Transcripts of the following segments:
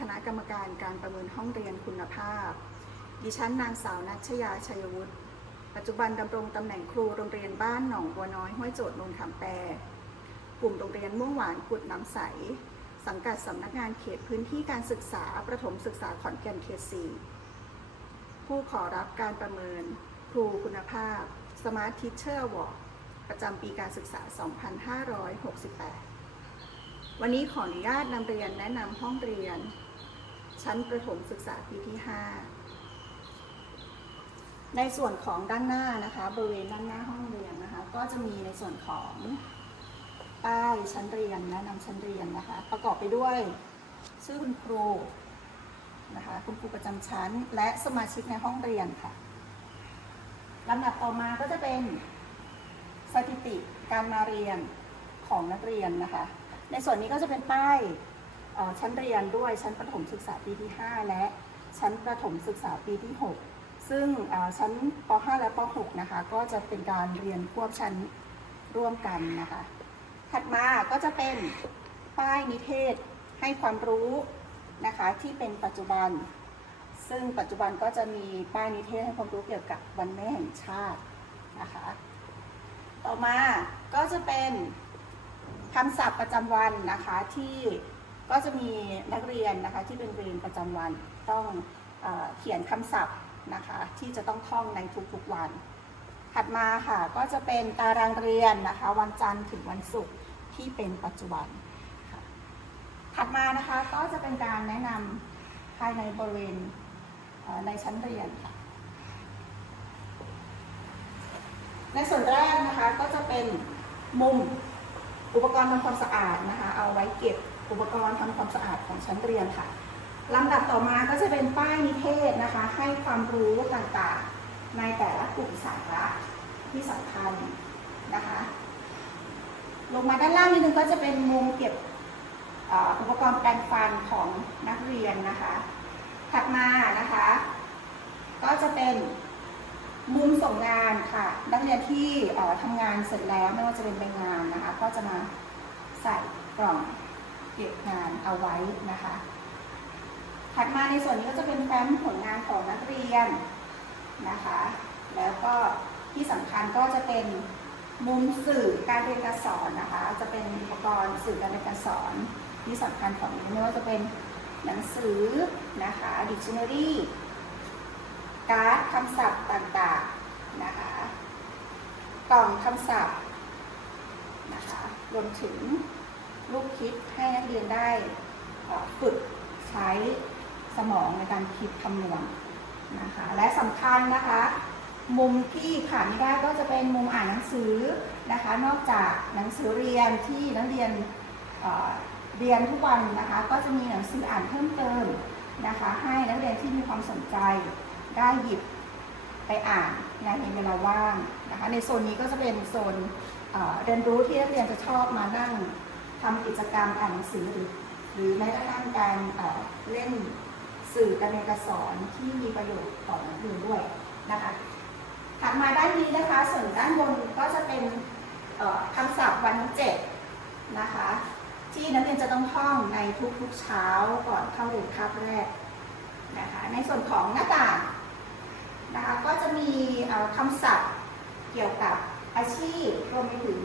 คณะกรรมการการประเมินห้องเรียนคุณภาพ ดิฉันนางสาวนัชยาชัยวุฒิ ปัจจุบันดำรงตำแหน่งครูโรงเรียนบ้านหนองบัวน้อยห้วยโจทย์นนท์คำแปรกลุ่มโรงเรียนม่วงหวานกุดน้ำใส สังกัดสำนักงานเขตพื้นที่การศึกษาประถมศึกษาขอนแก่นเขตสี่ผู้ขอรับการประเมิน ครูคุณภาพ Smart Teacher Award ประจำปีการศึกษา 2568 วันนี้ขออนุญาตนำเรียนแนะนำห้องเรียน ชั้นประถมศึกษาปีที่ 5 ในส่วนของด้านหน้านะคะบริเวณด้านหน้าห้องเรียนนะคะ ก็จะมีในส่วนของป้ายชั้นเรียนแนะนำชั้นเรียนนะคะ ประกอบไปด้วยชื่อคุณครูนะคะคุณครูประจำชั้น และสมาชิกในห้องเรียนค่ะลำดับต่อมาก็จะเป็นสถิติการมาเรียนของนักเรียนนะคะ ในส่วนนี้ก็จะเป็นป้าย ชั้นเรียนด้วยชั้นประถมศึกษาปีที่ 5 และชั้นประถมศึกษาปีที่ 6 ซึ่งชั้นป .5 และป .6 นะคะก็จะเป็นการเรียนควบชั้นร่วมกันนะคะ ถัดมาก็จะเป็นป้ายนิเทศให้ความรู้นะคะที่เป็นปัจจุบัน ซึ่งปัจจุบันก็จะมีป้ายนิเทศให้ความรู้เกี่ยวกับวันแม่แห่งชาตินะคะ ต่อมาก็จะเป็นคำศัพท์ประจำวันนะคะที่ ก็จะมีนักเรียนนะคะที่เป็นเรียนประจำวันต้องเอเขียนคำศัพท์นะคะที่จะต้องท่องในทุกๆวัน ถัดมาค่ะก็จะเป็นตารางเรียนนะคะวันจันทร์ถึงวันศุกร์ที่เป็นปัจจุบัน ถัดมานะคะก็จะเป็นการแนะนำภายในบริเวณในชั้นเรียนค่ะในส่วนแรกนะคะก็จะเป็นมุมอุปกรณ์ทำความสะอาดนะคะ เอาไว้เก็บ อุปกรณ์ทำความสะอาดของชั้นเรียนค่ะลำดับต่อมาก็จะเป็นป้ายนิเทศนะคะ ให้ความรู้ต่างๆ ในแต่ละกลุ่มสาระที่สำคัญนะคะ ลงมาด้านล่างนิดนึงก็จะเป็นมุมเก็บอุปกรณ์แปรงฟันของนักเรียนนะคะ ถัดมานะคะ ก็จะเป็นมุมส่งงานค่ะ นักเรียนที่ทำงานเสร็จแล้วไม่ว่าจะเป็นใบงานนะคะ ก็จะมาใส่กล่อง เก็บงานเอาไว้นะคะ ถัดมาในส่วนนี้ก็จะเป็นแฟ้มผลงานของนักเรียนนะคะ แล้วก็ที่สำคัญก็จะเป็นมุมสื่อการเรียนการสอนนะคะ จะเป็นอุปกรณ์สื่อการเรียนการสอนที่สำคัญของนี้ไม่ว่าจะเป็นหนังสือนะคะ dictionary การ์ดคำศัพท์ต่างๆนะคะกล่องคำศัพท์นะคะรวมถึง ลูกคิดให้นักเรียนได้ฝึกใช้สมองในการคิดคำนวณนะคะ และสำคัญนะคะ มุมที่ขาดไม่ได้ก็จะเป็นมุมอ่านหนังสือนะคะ นอกจากหนังสือเรียนที่นักเรียนเรียนทุกวันนะคะ ก็จะมีหนังสืออ่านเพิ่มเติมนะคะ ให้นักเรียนที่มีความสนใจได้หยิบไปอ่านในเวลาว่างนะคะ ในโซนนี้ก็จะเป็นโซนเรียนรู้ที่นักเรียนจะชอบมานั่ง ทำกิจกรรมอ่านหนังสือหรือหรือแม้กระทั่งการเล่นสื่อการเรียนการสอนที่มีประโยชน์ต่อนักเรียนด้วยนะคะถัดมาด้านนี้นะคะ ส่วนด้านบนก็จะเป็นคำศัพท์วันที่เจ็ดนะคะ ที่นักเรียนจะต้องท่องในทุกๆเช้าก่อนเข้าเรียนคาบแรกนะคะในส่วนของหน้าต่างนะคะก็จะมีคำศัพท์เกี่ยวกับอาชีพรวมไปถึง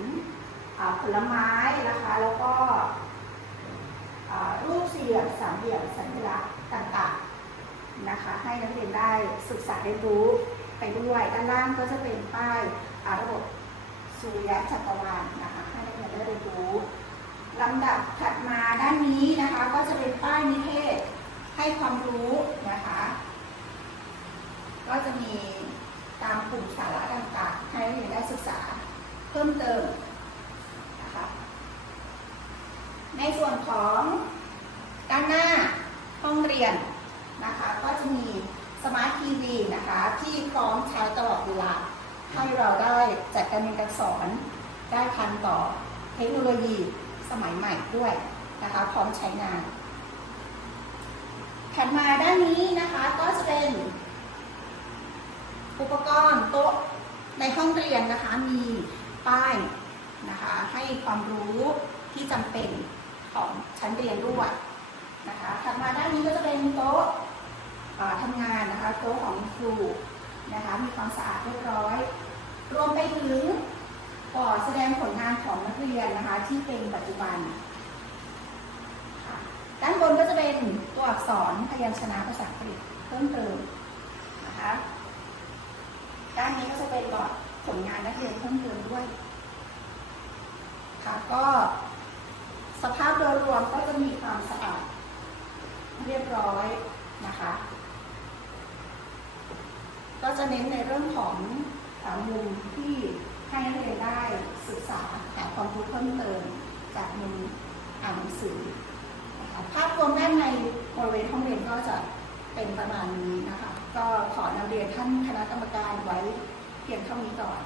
ผลไม้นะคะแล้วก็รูปสี่เหลี่ยมสามเหลี่ยมสัญลักษณ์ต่างๆนะคะ ให้นักเรียนได้ศึกษาเรียนรู้ไปด้วยด้านล่างก็จะเป็นป้ายระบบสุริยะจักรวาลนะคะให้นักเรียนได้เรียนรู้ลำดับถัดมาด้านนี้นะคะ ก็จะเป็นป้ายนิเทศให้ความรู้นะคะ ก็จะมีตามกลุ่มสาระต่างๆ ให้นักเรียนได้ศึกษาเพิ่มเติมนะคะ ในส่วนของด้านหน้าห้องเรียนนะคะก็จะมีสมาร์ททีวีนะคะที่พร้อมใช้ตลอดเวลาให้เราได้จัดการเรียนการสอนได้ทันต่อเทคโนโลยีสมัยใหม่ด้วยนะคะพร้อมใช้งานถัดมาด้านนี้นะคะก็จะเป็น อุปกรณ์โต๊ะในห้องเรียนนะคะมีป้ายนะคะให้ความรู้ที่จำเป็น ของชั้นเรียนด้วยนะคะถัดมาด้านนี้ก็จะเป็นโต๊ะทำงานนะคะโต๊ะของครูนะคะมีความสะอาดเรียบร้อย รวมไปถึงบอร์ดแสดงผลงานของนักเรียนนะคะที่เป็นปัจจุบันด้านบนก็จะเป็นตัวอักษรพยัญชนะภาษาอังกฤษเพิ่มเติมนะคะด้านนี้ก็จะเป็นบอร์ดผลงานนักเรียนเพิ่มเติมด้วยค่ะก็ สภาพโดยรวมก็จะมีความสะอาดเรียบร้อยนะคะ ก็จะเน้นในเรื่องของมุมที่ให้นักเรียนได้ศึกษาหาความรู้เพิ่มเติมจากมุมอ่านหนังสือนะคะภาพรวมด้านในบริเวณห้องเรียนก็จะเป็นประมาณนี้นะคะ ก็ขอนำเรียนท่านคณะกรรมการไว้เพียงเท่านี้ก่อน